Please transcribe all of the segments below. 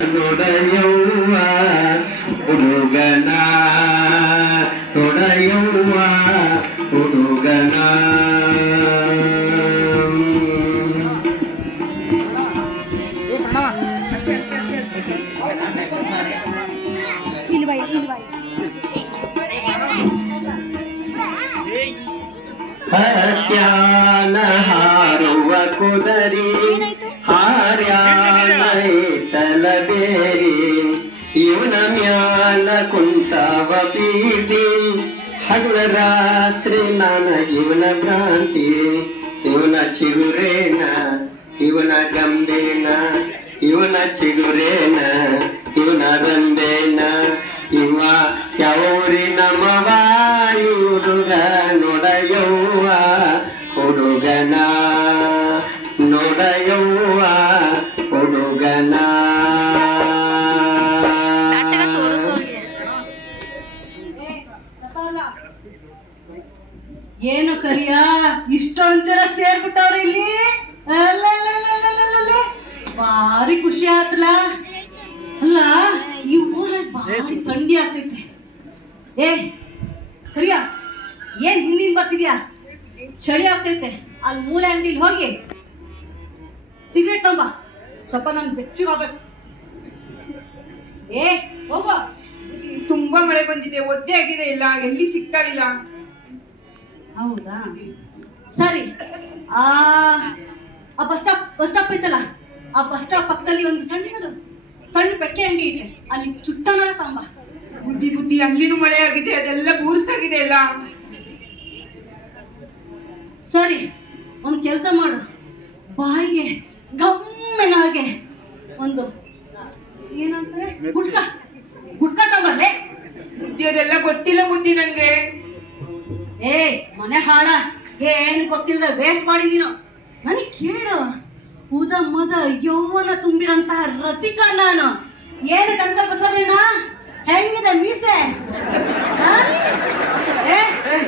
ನೊಡೆಯುವ ಹುಡುಗನ ನೊಡೆಯುವ ಹುಡುಗನ ಹತ್ಯಾನ ಹಾರುವ ಕುದರಿ ಹಾರ್ಯಾನೈತಲಬೇರಿ ಇವನ ಮ್ಯಾಲ ಕುಂತಾವ ಪೀರ್ತಿ ಹಗಲ ರಾತ್ರಿ ನಾನ ಇವನ ಭ್ರಾಂತಿ ಇವನ ಚಿಗುರೇನ ಇವನ ಗಂಬೇನ ಇವನ ಚಿಗುರೇನ ಇವನ ರಂಬೇನ ಇವ ಯಾವ ಊರಿನ ಮವಾಯಿ ಹುಡುಗ ನೊಡೆಯುವ ಹುಡುಗನ ನೊಡೆಯುವ ಹುಡುಗನ. ಏನು ಕರಿಯ ಇಷ್ಟೊಂದ್ ಜನ ಸೇರ್ಬಿಟ್ಟವ್ರ ಇಲ್ಲಿ ಭಾರಿ ಖುಷಿ ಆತಲ್ಲ. ಅಲ್ಲ ಈ ಊರಲ್ಲಿ ಭಾರಿ ಥಂಡಿ ಆಗ್ತೈತೆ. ಏ ಕರಿಯ ಏನ್ ಹಿಂದಿನ ಬರ್ತಿದ್ಯಾ? ಚಳಿ ಆಗ್ತೈತೆ. ಅಲ್ಲಿ ಮೂಲೆ ಅಂಗಡಿಲಿ ಹೋಗಿ ಸಿಗರೇಟ್ ತಂಬ, ಸ್ವಲ್ಪ ನನ್ ಬೆಚ್ಚಗಾಗ್ಬೇಕು. ಏ ಹೋಗ. ತುಂಬಾ ಮಳೆ ಬಂದಿದೆ, ಒದ್ದೆ ಆಗಿದೆ, ಇಲ್ಲ ಎಲ್ಲಿ ಸಿಗ್ತಾ ಇಲ್ಲ. ಹೌದಾ ಸರಿ. ಆ ಬಸ್ ಸ್ಟಾಪ್ ಐತಲ್ಲ, ಆ ಬಸ್ ಸ್ಟಾಪ್ ಪಕ್ಕದಲ್ಲಿ ಒಂದು ಸಣ್ಣ ಪೆಟ್ಟಿಗೆ ಅಂಗಡಿ ಇದೆ, ಅಲ್ಲಿ ಚುಟ್ಟನ ತಂಬ. ಬುದ್ಧಿ ಅಲ್ಲಿನೂ ಮಳೆ ಆಗಿದೆ, ಅದೆಲ್ಲ ಬೂರ್ಸಾಗಿದೆ ಎಲ್ಲ. ಸರಿ ಒಂದು ಕೆಲಸ ಮಾಡು, ಬಾಯಿಗೆ ಗಮ್ಮೆನ ಹಾಗೆ ಒಂದು ಏನಂತಾರೆ ಗುಟ್ಕ ತಗೊಂಡೆ. ಬುದ್ಧಿ ಅದೆಲ್ಲ ಗೊತ್ತಿಲ್ಲ ಬುದ್ಧಿ ನನ್ಗೆ. ಏ ಮನೆ ಹಾಳ, ಏನು ಗೊತ್ತಿಲ್ಲದ ವೇಸ್ಟ್ ಮಾಡಿದೀನೋ. ನನಗೆ ಕೇಳು, ಉದ ಮದ ಯೌವನ ತುಂಬಿರಂತಹ ರಸಿಕ ನಾನು. ಏನು ಟಂಕಲ್ ಬಸವಣ್ಣ ಹೆಂಗಿದೆ ಮೀಸೆ?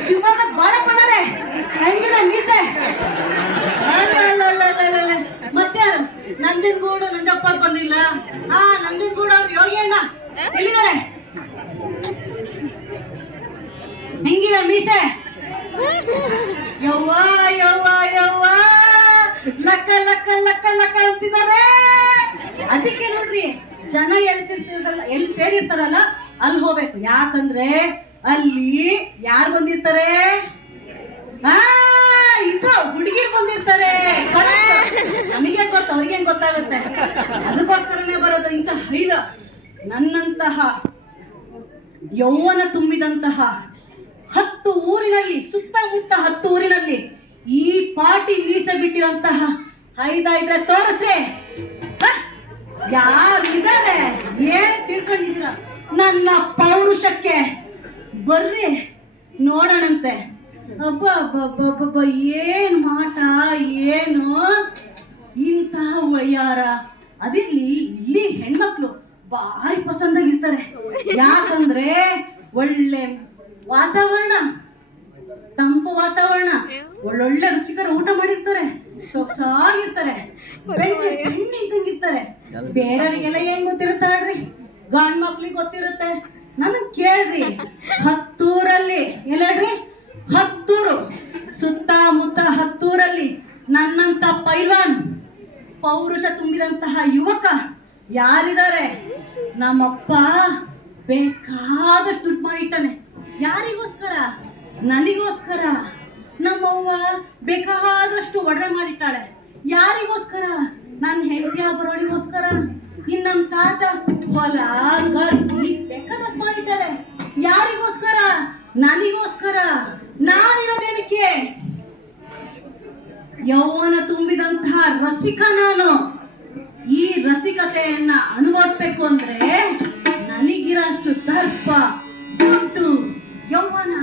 ಶಿವಮೊಗ್ಗ ಬಾಳ ಪಡರೆ ಹೆಂಗಿದೆ ಮೀಸೆ? ಮತ್ತಾರು ನಂಜನಗೂಡು ನಂಜಪ್ಪ ಬರ್ಲಿಲ್ಲ. ನಂಜನಗೂಡು ಅವ್ರು ಯೋಗಿ ಅಣ್ಣ ಎಲ್ಲಿದ್ದಾರೆ? ಹೆಂಗಿದೆ ಮೀಸೆ? ಯವ್ವ ಯವ್ವ ಯವ್ವ ಲಕ್ಕ ಲಕ್ಕ ಲಕ್ಕ ಲಕ್ಕ ಅಂತಿದ್ದಾರೆ. ಅದಕ್ಕೆ ನೋಡ್ರಿ, ಜನ ಎಲ್ಲಿ ಸೇರಿರ್ತಾರಲ್ಲ ಅಲ್ಲಿ ಹೋಗ್ಬೇಕು. ಯಾಕಂದ್ರೆ ಅಲ್ಲಿ ಯಾರು ಬಂದಿರ್ತಾರೆ? ಹುಡುಗಿರ್ ಬಂದಿರ್ತಾರೆ. ನಮಗೇನ್ ಗೊತ್ತ, ಅವ್ರಿಗೇನ್ ಗೊತ್ತಾಗುತ್ತೆ? ಅದಕ್ಕೋಸ್ಕರನೇ ಬರೋದು ಇಂತಹ ಹೈದ. ನನ್ನಂತಹ ಯೌವನ ತುಂಬಿದಂತಹ 10 ಊರಿನಲ್ಲಿ, ಸುತ್ತಮುತ್ತ 10 ಊರಿನಲ್ಲಿ ಈ ಪಾಟಿ ಮೀಸೆ ಬಿಟ್ಟಿರಂತಹ ಐದ ಇದ್ರೆ ತೋರಿಸ್ರಿ. ಯಾರಿದ್ದಾರೆ? ಏನ್ ತಿಳ್ಕೊಂಡಿದ್ದೀರ ನನ್ನ ಪೌರುಷಕ್ಕೆ? ಬರ್ರಿ ನೋಡೋಣಂತೆ. ಅಬ್ಬ ಏನ್ ಮಾಟ, ಏನು ಇಂತಹ ವಯ್ಯಾರ. ಅದಿರ್ಲಿ, ಇಲ್ಲಿ ಹೆಣ್ಮಕ್ಳು ಭಾರಿ ಪಸಂದಾಗಿರ್ತಾರೆ. ಯಾಕಂದ್ರೆ ಒಳ್ಳೆ ವಾತಾವರಣ, ತಂಪು ವಾತಾವರಣ, ಒಳ್ಳೊಳ್ಳೆ ರುಚಿಕರ ಊಟ ಮಾಡಿರ್ತಾರೆ, ಸೊಗಸಾಗಿರ್ತಾರೆ, ಬೆಣ್ಣೆ ಇದ್ದಂಗಿರ್ತಾರೆ. ಬೇರೆಯವರಿಗೆಲ್ಲ ಏನ್ ಗೊತ್ತಿರುತ್ತಾಳ್ರಿ? ಗಂಡ್ ಮಕ್ಳಿಗೆ ಗೊತ್ತಿರುತ್ತೆ. ನನಗ್ ಕೇಳ್ರಿ, 10 ಊರಲ್ಲಿ ಎಲ್ಲಡ್ರಿ 10 ಊರು, ಸುತ್ತಮುತ್ತ 10 ಊರಲ್ಲಿ ನನ್ನಂತ ಪೈಲ್ವಾನ್ ಪೌರುಷ ತುಂಬಿದಂತಹ ಯುವಕ ಯಾರಿದ್ದಾರೆ? ನಮ್ಮಪ್ಪ ಬೇಕಾದಷ್ಟು ದುಡ್ಡು ಮಾಡಿಟ್ಟಾನೆ. ಯಾರಿಗೋಸ್ಕರ? ನನಗೋಸ್ಕರ. ನಮ್ಮವ್ವ ಬೇಕಾದಷ್ಟು ಒಡವೆ ಮಾಡಿಟ್ಟಾಳೆ. ಯಾರಿಗೋಸ್ಕರ? ನನ್ನ ಹೆಂಡತಿಯ ಬರೋಳಿಗೋಸ್ಕರ. ಇನ್ನು ನಮ್ಮ ತಾತ ಹೊಲ ಗದ್ದಿ ಬೇಕಾದಷ್ಟು ಮಾಡಿಟ್ಟಾರೆ. ಯಾರಿಗೋಸ್ಕರ? ನನಗೋಸ್ಕರ. ನಾನಿರೋದೇನಕ್ಕೆ? ಯೌವನ ತುಂಬಿದಂತಹ ರಸಿಕ ನಾನು. ಈ ರಸಿಕತೆಯನ್ನ ಅನುಭವಿಸ್ಬೇಕು ಅಂದ್ರೆ ನನಗಿರಷ್ಟು ದರ್ಪ, ದುಡ್ಡು, ಯೌವನ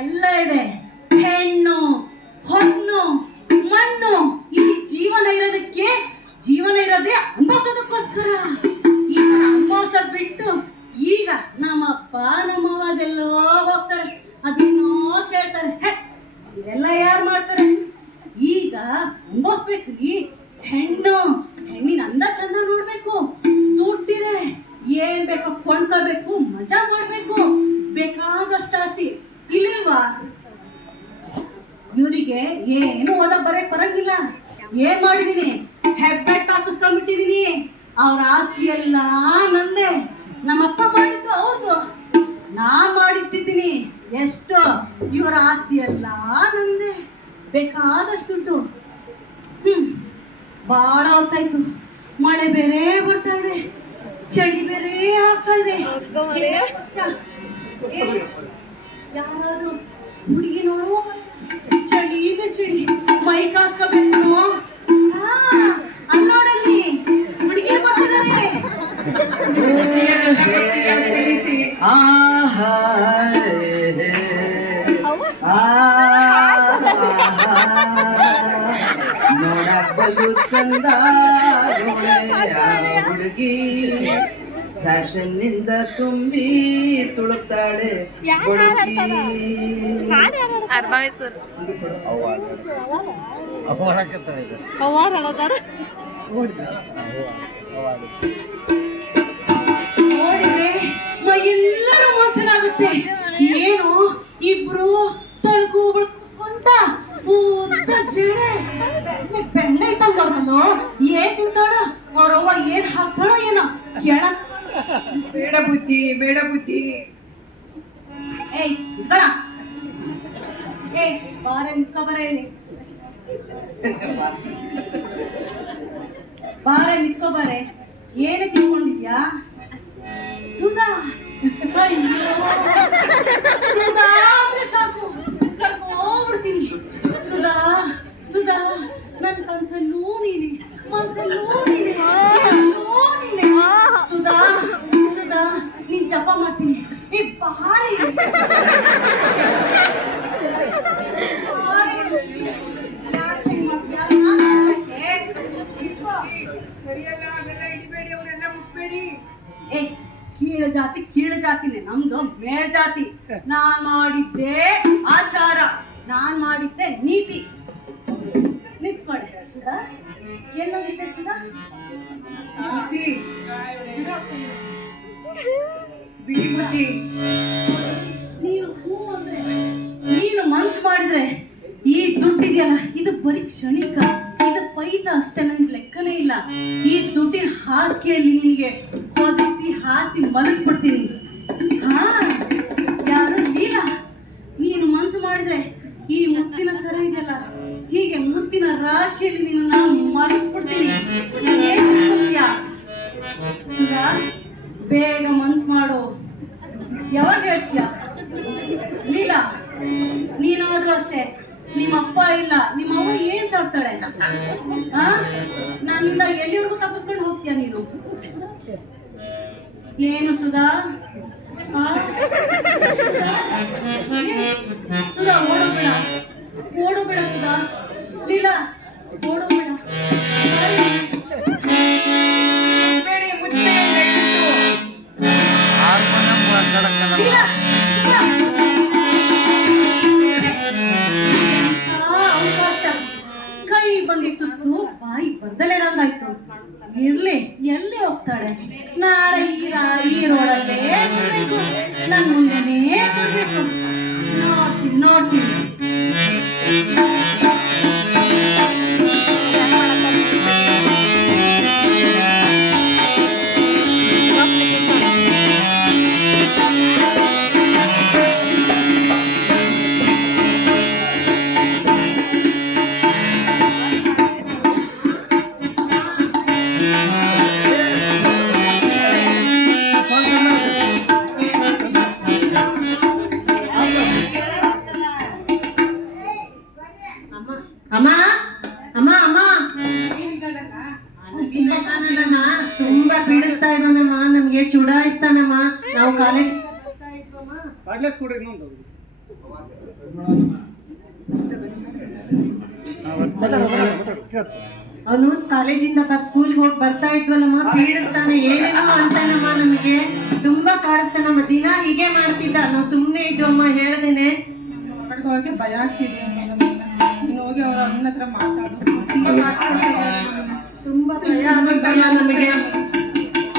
ಎಲ್ಲ ಇದೆ. ಹೆಣ್ಣು, ಹೊನ್ನು, ಮಣ್ಣು, ಈ ಜೀವನ ಇರೋದೇ ಅನುಭವಿಸೋದಕ್ಕೋಸ್ಕರ. ಈಗ ಅನುಭವಿಸೋದ್ ಬಿಟ್ಟು ಈಗ ನಮ್ಮಪ್ಪ ನಮ್ಮವ್ವ ಅದೆಲ್ಲೋ ಹೋಗ್ತಾರೆ, ಅದೇನೋ ಕೇಳ್ತಾರೆ. ಇದೆಲ್ಲ ಯಾರು ಮಾಡ್ತಾರೆ? ಈಗ ಅನುಭವಿಸ್ಬೇಕು. ಈ ಹೆಣ್ಣಿನ ಅಂದ ಚಂದ ನೋಡ್ಬೇಕು, ದುಡ್ಡಿರ ಏನ್ ಬೇಕೋ ಕೊಂಡ್ಕೋಬೇಕು, ಮಜಾ ಮಾಡ್ಬೇಕು, ಬೇಕಾದಷ್ಟು ಆಸ್ತಿ. ಇಲ್ಲಿಲ್ವಾ? ಇವರಿಗೆ ಏನು ಓದಕ್ ಬರಕ್ ಬರಂಗಿಲ್ಲ. ಏನ್ ಮಾಡಿದೀನಿ? ಹೆಬ್ಬೆಟ್ ಹಾಕಿಸ್ಕೊಂಡ್ಬಿಟ್ಟಿದೀನಿ. ಅವ್ರ ಆಸ್ತಿ ಎಲ್ಲ ನಂದೆ. ನಮ್ಮಪ್ಪ ಮಾಡಿದ್ದು ಅವ್ರದ್ದು, ನಾ ಮಾಡಿಟ್ಟಿದ್ದೀನಿ. ಎಷ್ಟು? ಇವರ ಆಸ್ತಿ ಎಲ್ಲ ನಂದೆ. ಬೇಕಾದಷ್ಟು ದುಡ್ಡು. ಬಾಳ ಹೊತ್ತಾಯ್ತು. ಮಳೆ ಬೇರೆ ಬರ್ತಾ ಇದೆ, ಚಳಿ ಬೇರೆ ಆಗ್ತಾ ಇದೆ. ಯಾರಾದ್ರೂ ಹುಡುಗಿ ನೋಡು, ಚಳಿಗೆ ಚಳಿ, ಮೈ ಕಾಸ್ಕೋಬೇಕು. ಅಲ್ಲೋಡಲ್ಲಿ ಹುಡುಗಿ ಬರ್ತಿದ್ದಾರೆ. ನೋಡಬ್ಬಲು ಚಂದ ಹುಡುಗಿ, ಫ್ಯಾಷನ್ ನಿಂದ ತುಂಬಿ ತುಳುಕ್ತಾಳೆ ಹುಡುಗಿ. ನೋಡಿದ್ರೆ ಎಲ್ಲರೂ ಮೋಚನಾಗುತ್ತೆ. ಏನು ಇಬ್ರು ತಳಕು ಸೊಂಟ ಉದ್ದ ಜಡೆ ಬೆಣ್ಣೆ ಇಟ್ಟಂಗವ್ರನ್ನು ಏನ್ ತಿಂತಾಳೋ ಅವ್ರವ್ವ ಏನ್ ಹಾಕ್ತಾಳೋ ಏನೋ ಕೇಳ. ಬೇಡ ಬುದ್ಧಿ, ಬೇಡ ಬುದ್ಧಿ. ಏಯ್ ಬರ, ಏಯ್ ಬಾರೆ ನಿಂತ್ಕೊ ಬರ ಇಲ್ಲಿ. ಬಾರೆ ನಿಂತ್ಕೊ ಬಾರೆ. ಏನೇ ತಿಳ್ಕೊಂಡಿದ್ಯಾ? ಸುಧಾ. ಅಯ್ಯೋ ಸುಧಾ ಅಂದ್ರೆ ಸಾಕು, ಕರ್ಕೊಂಡ್ಬಿಡ್ತೀನಿ. ಸುಧಾ ಸುಧಾ, ನನ್ನ ಕನ್ಸಲ್ಲೂ ನೀನೆ, ಮನ್ಸಲ್ಲೂ ನೀನೆ, ನೀನೆ. ಸುಧಾ ಸುಧಾ, ನೀನ್ ಜಪ ಮಾಡ್ತೀನಿ. ಈ ಬಾರಿ ಸರಿಯಲ್ಲ, ಹಾಗೆಲ್ಲ ಹಿಡಿಬೇಡಿ, ಅವರೆಲ್ಲ ಮುಟ್ಬೇಡಿ. ಏ ಕೀಳು ಜಾತಿನೇ ನಮ್ದು, ಮೇಲ್ ಜಾತಿ. ನಾನ್ ಮಾಡಿದ್ದೆ ಆಚಾರ, ನಾನ್ ಮಾಡಿದ್ದೆ ನೀತಿ. ನಿಂತ್ಕೊಳ್ಳಿ ಸುಧಾ. ಎಲ್ಲೋಗಿದ್ದೆ ಸುಧಾ? ಬುದ್ಧಿ, ಬಿಡಿ ಬುದ್ಧಿ. ನೀನು ಹೂ ಅಂದ್ರೆ, ನೀನು ಮನ್ಸು ಮಾಡಿದ್ರೆ ಈ ದುಡ್ಡಿದೆಯಲ್ಲ, ಇದು ಬರೀ ಕ್ಷಣಿಕ. ಇದು ಪೈಸಾ ಅಷ್ಟೇ, ನನ್ಗೆ ಲೆಕ್ಕನೇ ಇಲ್ಲ. ಈ ದುಡ್ಡಿನ ಹಾಸಿಗೆಯಲ್ಲಿ ನಿನಗೆ ಹೊದಿಸಿ ಹಾಸಿ ಮಲಗಿಸ್ಬಿಡ್ತೀನಿ. ಹಾ, ಯಾರು ಲೀಲಾ, ನೀನು ಮನ್ಸು ಮಾಡಿದ್ರೆ ಈ ಮುತ್ತಿನ ಸರ ಇದೆಯಲ್ಲ, ಹೀಗೆ ಮುತ್ತಿನ ರಾಶಿಯಲ್ಲಿ ನಿನ್ನ ಮಲಗಿಸ್ಬಿಡ್ತೀನಿ. ಏನ್ ಮಾಡ್ತೀಯಾ ಸುಧಾ? ಬೇಗ ಮನ್ಸು ಮಾಡು. ಯಾವಾಗ ಹೇಳ್ತೀಯ? ಲೀಲಾ, ನೀನಾದ್ರೂ ಅಷ್ಟೇ. ನಿಮ್ಮ ಅಪ್ಪ ಇಲ್ಲ, ನಿಮ್ಮ ಅವ್ವ ಏನ್ ಸಾಕ್ತಾಳೆ? ನನ್ನಿಂದ ಎಲ್ಲಿವರೆಗೂ ತಪ್ಪಿಸ್ಕೊಂಡು ಹೋಗ್ತೀಯ ನೀನು? ಏನು ಸುಧಾ? ಸುಧಾ ಓಡೋಬೇಡ, ಓಡೋಬೇಡ ಸುಧಾ. ಲೀಲಾ ಓಡೋಬೇಡ. ಮುಟ್ಬೇಡಿ, ಮುಟ್ಬೇಡಿ. ಲೀಲಾ, ಅವಕಾಶ ಕೈ ಬಂದಿತ್ತು, ಬಾಯಿ ಬಂದಲೇ ರಂಗಾಯ್ತು. ಇರ್ಲಿ, ಎಲ್ಲಿ ಹೋಗ್ತಾಳೆ? ನಾಳೆ ಈ ರೋಡಲ್ಲೇ ಬರ್ಬೇಕು, ನನ್ ಮುಂದೆನೇ ಬರ್ಬೇಕು. ನೋಡ್ತೀನಿ ನೋಡ್ತೀನಿ. ಅಮ್ಮ ಅಮ್ಮ ಅಮ್ಮ, ತುಂಬಾ ಪೀಡಿಸ್ತಾ ಇದ್ದಾನಮ್ಮ, ನಮ್ಗೆ ಚುಡಾಯಿಸ್ತಾನಮ್ಮ. ನಾವು ಕಾಲೇಜ್ ಅವನು ಕಾಲೇಜಿಂದ ಸ್ಕೂಲ್ಗೆ ಹೋಗಿ ಬರ್ತಾ ಇದ್ವಲ್ಲಮ್ಮ, ಪೀಡಿಸ್ತಾನೆ, ಏನೇನೋ ಅಂತಾನಮ್ಮ. ನಮಗೆ ತುಂಬಾ ಕಾಡಿಸ್ತಾನಮ್ಮ. ದಿನ ಹೀಗೆ ಮಾಡ್ತಿದ್ದ. ನಾವು ಸುಮ್ಮನೆ ಇದ್ವಮ್ಮ, ಹೇಳ್ದೇನೆ. ಹೋಗಿ ಭಯ ಆಗ್ತಿದೆ. ನೀನು ಹೋಗಿ ಅವ್ರ ಅಮ್ಮನ ಹತ್ರ ಮಾತಾಡು. ತುಂಬಾ ಭಯ ಆಗುತ್ತಲ್ಲ ನಮಗೆ.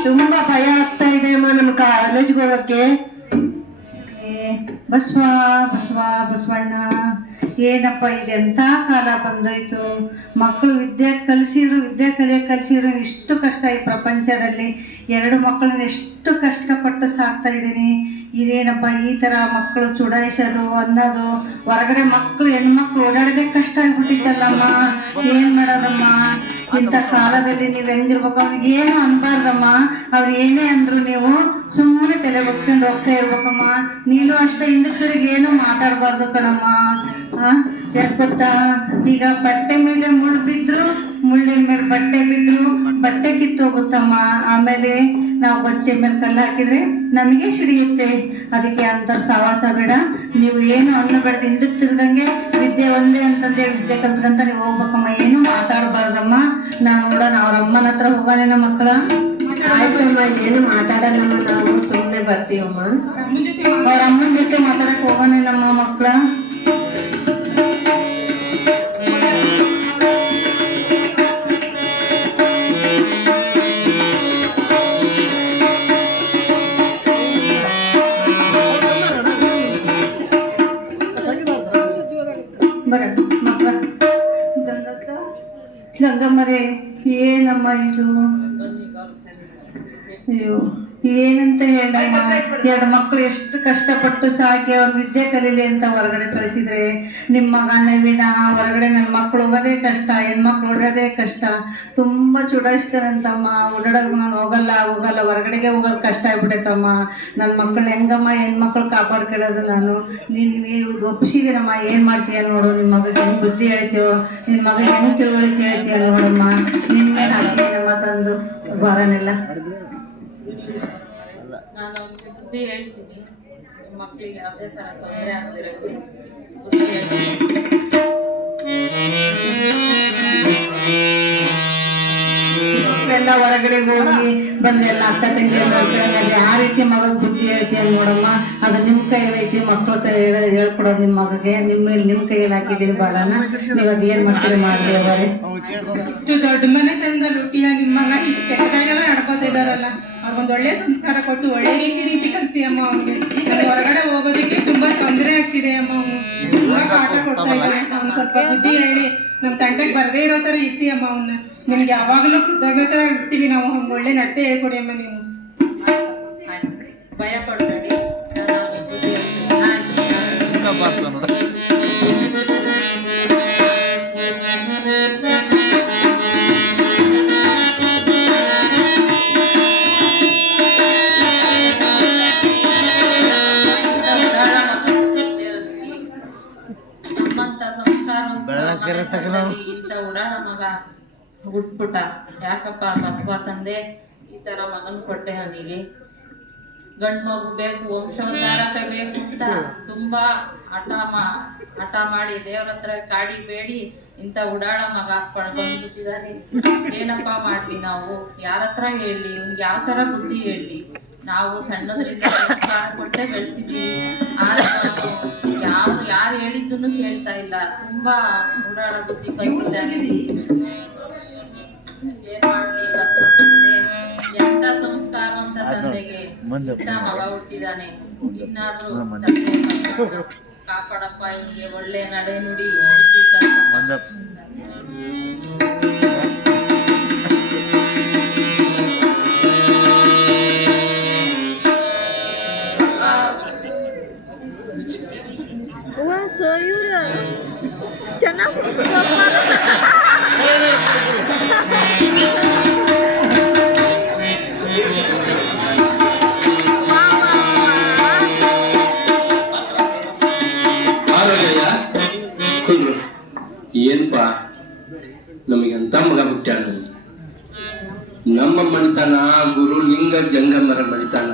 ತುಂಬಾ ಭಯ ಆಗ್ತಾ ಇದೆ ಅಮ್ಮ ನಮ್ ಕಾಲೇಜ್ಗೆ ಹೋಗಕ್ಕೆ. ಬಸವ ಬಸವ ಬಸವಣ್ಣ, ಏನಪ್ಪ ಇದೆಂಥ ಕಾಲ ಬಂದೋಯ್ತು. ಮಕ್ಕಳು ವಿದ್ಯೆ ಕಲಿಸಿದ್ರು ಇಷ್ಟು ಕಷ್ಟ ಈ ಪ್ರಪಂಚದಲ್ಲಿ. 2 ಮಕ್ಕಳನ್ನ ಎಷ್ಟು ಕಷ್ಟಪಟ್ಟು ಸಾಕ್ತಾ ಇದ್ದೀನಿ. ಇದೇನಪ್ಪ ಈ ಥರ ಮಕ್ಕಳು ಚುಡಾಯಿಸೋದು ಅನ್ನೋದು, ಹೊರಗಡೆ ಹೆಣ್ಮಕ್ಳು ಓಡಾಡೋದೇ ಕಷ್ಟ ಆಗ್ಬಿಟ್ಟಿತ್ತಲ್ಲಮ್ಮ. ಏನು ಮಾಡೋದಮ್ಮ, ಇಂಥ ಕಾಲದಲ್ಲಿ ನೀವು ಹೆಂಗಿರ್ಬೇಕು, ಅವ್ರಿಗೆ ಏನು ಅನ್ಬಾರ್ದಮ್ಮ. ಅವ್ರು ಏನೇ ಅಂದ್ರು ನೀವು ಸುಮ್ಮನೆ ತಲೆ ಬಗ್ಸ್ಕೊಂಡು ಹೋಗ್ತಾ ಇರ್ಬೇಕಮ್ಮ. ನೀನು ಅಷ್ಟೇ ಹಿಂದಕ್ಕೆ ತಿರುಗಿ ಏನು ಮಾತಾಡಬಾರ್ದು ಕಣಮ್ಮ. ಯಾಕೆ ಗೊತ್ತಾ, ಈಗ ಬಟ್ಟೆ ಮೇಲೆ ಮುಳ್ಳು ಬಿದ್ರು, ಮುಳ್ಳಿನ ಮೇಲೆ ಬಟ್ಟೆ ಬಿದ್ರು ಬಟ್ಟೆ ಕಿತ್ತೋಗುತ್ತಮ್ಮ. ಆಮೇಲೆ ನಾವು ಬಚ್ಚೆ ಮೇಲೆ ಕಲ್ಲು ಹಾಕಿದ್ರೆ ನಮಗೆ ಸಿಡಿಯುತ್ತೆ. ಅದಕ್ಕೆ ಅಂತರ ಸವಾಸ ಬೇಡ. ನೀವು ಏನು ಅನ್ನಬೇಡ್ದು, ಹಿಂದಕ್ಕೆ ತಿರ್ದಂಗೆ ವಿದ್ಯೆ ಒಂದೇ ಅಂತಂದೇಳಿ ವಿದ್ಯೆ ಕಲ್ತ್ಕಂತ ನೀವು ಹೋಗ್ಬೇಕಮ್ಮ. ಏನು ಮಾತಾಡಬಾರ್ದಮ್ಮ. ನಾನು ನೋಡೋಣ ಅವ್ರ ಅಮ್ಮನ ಹತ್ರ ಹೋಗೋಣ ಮಕ್ಕಳ. ಆಯ್ತಮ್ಮ, ಏನು ಮಾತಾಡಲ್ಲಮ್ಮ, ನಾವು ಸುಮ್ಮನೆ ಬರ್ತೀವಮ್ಮ. ಅವ್ರ ಅಮ್ಮನ ಜೊತೆ ಮಾತಾಡಕ್ ಹೋಗೋಣ ನಮ್ಮ ಮಕ್ಕಳ. ಬರ ಮಕ್ಕಳ. ಗಂಗಮ್ಮರೇ, ಏನಮ್ಮ ಇದು? ಅಯ್ಯೋ, ಏನಂತ ಹೇಳಮ್ಮ. 2 ಮಕ್ಕಳು ಎಷ್ಟು ಕಷ್ಟಪಟ್ಟು ಸಾಕಿ ಅವ್ರ ವಿದ್ಯೆ ಕಲೀಲಿ ಅಂತ ಹೊರಗಡೆ ಕಳಿಸಿದ್ರೆ, ನಿಮ್ಮ ಮಗ ನವೀನ ಹೊರಗಡೆ ನನ್ನ ಮಕ್ಕಳು ಹೋಗೋದೇ ಕಷ್ಟ, ಹೆಣ್ಮಕ್ಳು ಓಡೋದೇ ಕಷ್ಟ, ತುಂಬ ಚುಡಾಯಿಸ್ತಾರಂತಮ್ಮ. ಓಡಾಡೋದು ನಾನು ಹೋಗಲ್ಲ ಹೊರಗಡೆಗೆ ಹೋಗೋದು ಕಷ್ಟ ಆಗ್ಬಿಟ್ಟೈತಮ್ಮ. ನನ್ನ ಮಕ್ಕಳನ್ನ ಹೆಂಗಮ್ಮ ಹೆಣ್ಮಕ್ಳು ಕಾಪಾಡ್ಕೊಳ್ಳೋದು ನಾನು? ನೀನು ಒಪ್ಪಿಸಿದ್ದೀನಮ್ಮ, ಏನು ಮಾಡ್ತೀಯ ನೋಡು. ನಿಮ್ಮ ಮಗಗೆ ಹೆಂಗೆ ಬುದ್ಧಿ ಹೇಳ್ತೀಯೋ, ನಿನ್ನ ಮಗಗೆ ಹೆಂಗೆ ತಿಳುವಳಿಕೆ ಹೇಳ್ತೀಯ ನೋಡಮ್ಮ. ನಿನ್ನೇನು ಹಾಕಿದ್ದೀನಮ್ಮ ತಂದು ಬಾರನೆಲ್ಲ. ನಾನು ಅವ್ರಿಗೆ ಬುದ್ಧಿ ಹೇಳ್ತೀನಿ, ಮಕ್ಕಳಿಗೆ ಯಾವುದೇ ಥರ ತೊಂದರೆ ಆಗದಿರೋಕ್ಕೆ ಬುದ್ಧಿ ಹೇಳ್ತೀನಿ. ಎಲ್ಲ ಹೊರಗಡೆ ಹೋಗಿ ಬಂದೆಲ್ಲ ಅಕ್ಕ ತಂಗಿ ನೋಡ್ಕೊಳ್ಳೋದು ಆ ರೀತಿ ಮಗ ಬುದ್ಧಿ ಹೇಳ್ತೀಯ ನೋಡಮ್ಮ. ಅದು ನಿಮ್ಮ ಕೈಯಲ್ಲಿ ಐತಿ, ಮಕ್ಕಳ ಕೈ ಹೇಳ್ಕೊಡೋದು ನಿಮ್ಮ ಮಗಗೆ. ನಿಮ್ಮ ಕೈಯಲ್ಲಿ ಹಾಕಿದ್ದೀನಿ ಬಾರನ. ನೀವು ಅದು ಏನು ಮಾಡ್ತೀರಿ ಮಾಡ್ತೀವಿ ಅವರೇ. ಇಷ್ಟು ದೊಡ್ಡ ಮನೆತನದಲ್ಲಿ ಹುಟ್ಟಿದ ನಿಮ್ಮ ಮಗ ಇಷ್ಟು ಕೆಟ್ಟದಾಗೆಲ್ಲ ನಡ್ಕೋತಾ ಇದ್ದಾರಲ್ಲ, ಅವ್ರಿಗೊಂದು ಒಳ್ಳೆ ಸಂಸ್ಕಾರ ಕೊಟ್ಟು ಒಳ್ಳೆ ರೀತಿ ಕಲಿಸಿ ಅಮ್ಮ. ಅವ್ನಿಗೆ ನಾನು ಹೊರಗಡೆ ಹೋಗೋದಕ್ಕೆ ತುಂಬಾ ತೊಂದರೆ ಆಗ್ತಿದೆ ಅಮ್ಮ. ಅವನು ತುಂಬಾ ಪಾಠ ಕೊಡ್ತಾ ಇದ್ದಾನೆ. ಅವ್ನು ಸ್ವಲ್ಪ ಬುದ್ಧಿ ಹೇಳಿ ನಮ್ಮ ತಂಟೆಗೆ ಬರದೇ ಇರೋ ಥರ ಇರಿಸಿ ಅಮ್ಮ. ಅವನ್ನ ನಿಮ್ಗೆ ಯಾವಾಗಲೂ ಕೃತಜ್ಞತೆ ಇರ್ತೀವಿ ನಾವು. ಅವ್ನಿಗೆ ಒಳ್ಳೆ ನಡತೆ ಹೇಳ್ಕೊಡಿ ಅಮ್ಮ ನೀವು. ಭಯ ಪಡಬೇಡಿ, ನಾನು ಅವ್ನಿಗೆ ಬುದ್ಧಿ ಹೇಳ್ತೀನಿ. ನಮ್ಮಂತ ಸಂಸ್ಕಾರ ಇಂಥ ಉಡಾಳ ಮಗ ಹುಟ್ಬಿಟ್ಟ. ಯಾಕಪ್ಪ ಬಸವ ತಂದೆ ಈ ತರ ಮಗನ್ ಕೊಟ್ಟೆ ನನಗೆ. ಗಂಡು ಮಗು ಬೇಕು, ವಂಶೋದ್ಧಾರಕ ಬೇಕು ಅಂತ ತುಂಬಾ ಹಠ ಮಾಡಿ ದೇವ್ರ ಹತ್ರ ಕಾಡಿ ಬೇಡಿ ಇಂಥ ಉಡಾಳ ಮಗ ಬಂದ್ಬಿಟ್ಟಿದ್ದಾನೆ. ಏನಪ್ಪಾ ಮಾಡ್ಲಿ ನಾವು? ಯಾರ ಹತ್ರ ಹೇಳಿ? ಇವ್ನಿಗೆ ಯಾವ ತರ ಬುದ್ಧಿ ಹೇಳಿ? ನಾವು ಸಣ್ಣದ್ರಿಂದ ಸಂಸ್ಕಾರ ಕೊಟ್ಟೆ ಬೆಳೆಸಿದ್ದೀವಿ. ಯಾರು ಹೇಳಿದ್ದನ್ನು ಕೇಳ್ತಾ ಇಲ್ಲ. ತುಂಬಾ ಉಡಾಳ ಬುದ್ಧಿ ಕಲ್ತಿದ್ದಾನೆ. ಏನ್ ಮಾಡ್ಲಿ ಬಸವ ತಂದೆ, ಎಂತ ಸಂಸ್ಕಾರವಂತ ತಂದೆಗೆ ಇಂಥ ಮಗ ಹುಟ್ಟಿದಾನೆ. ಇನ್ನಾದ್ರೂ ತಂದೆ ಕಾಪಾಡಪ್ಪ, ಹಿಂಗೆ ಒಳ್ಳೆ ನಡೆ ನುಡಿ ಏನ್ಪಾ ನಮಗೆಂತ ಮಗ ಹುಟ್ಟ್ಯಾನ. ನಮ್ಮ ಮಣಿತನ ಗುರು ಲಿಂಗ ಜಂಗಮರ ಮಣಿತನ.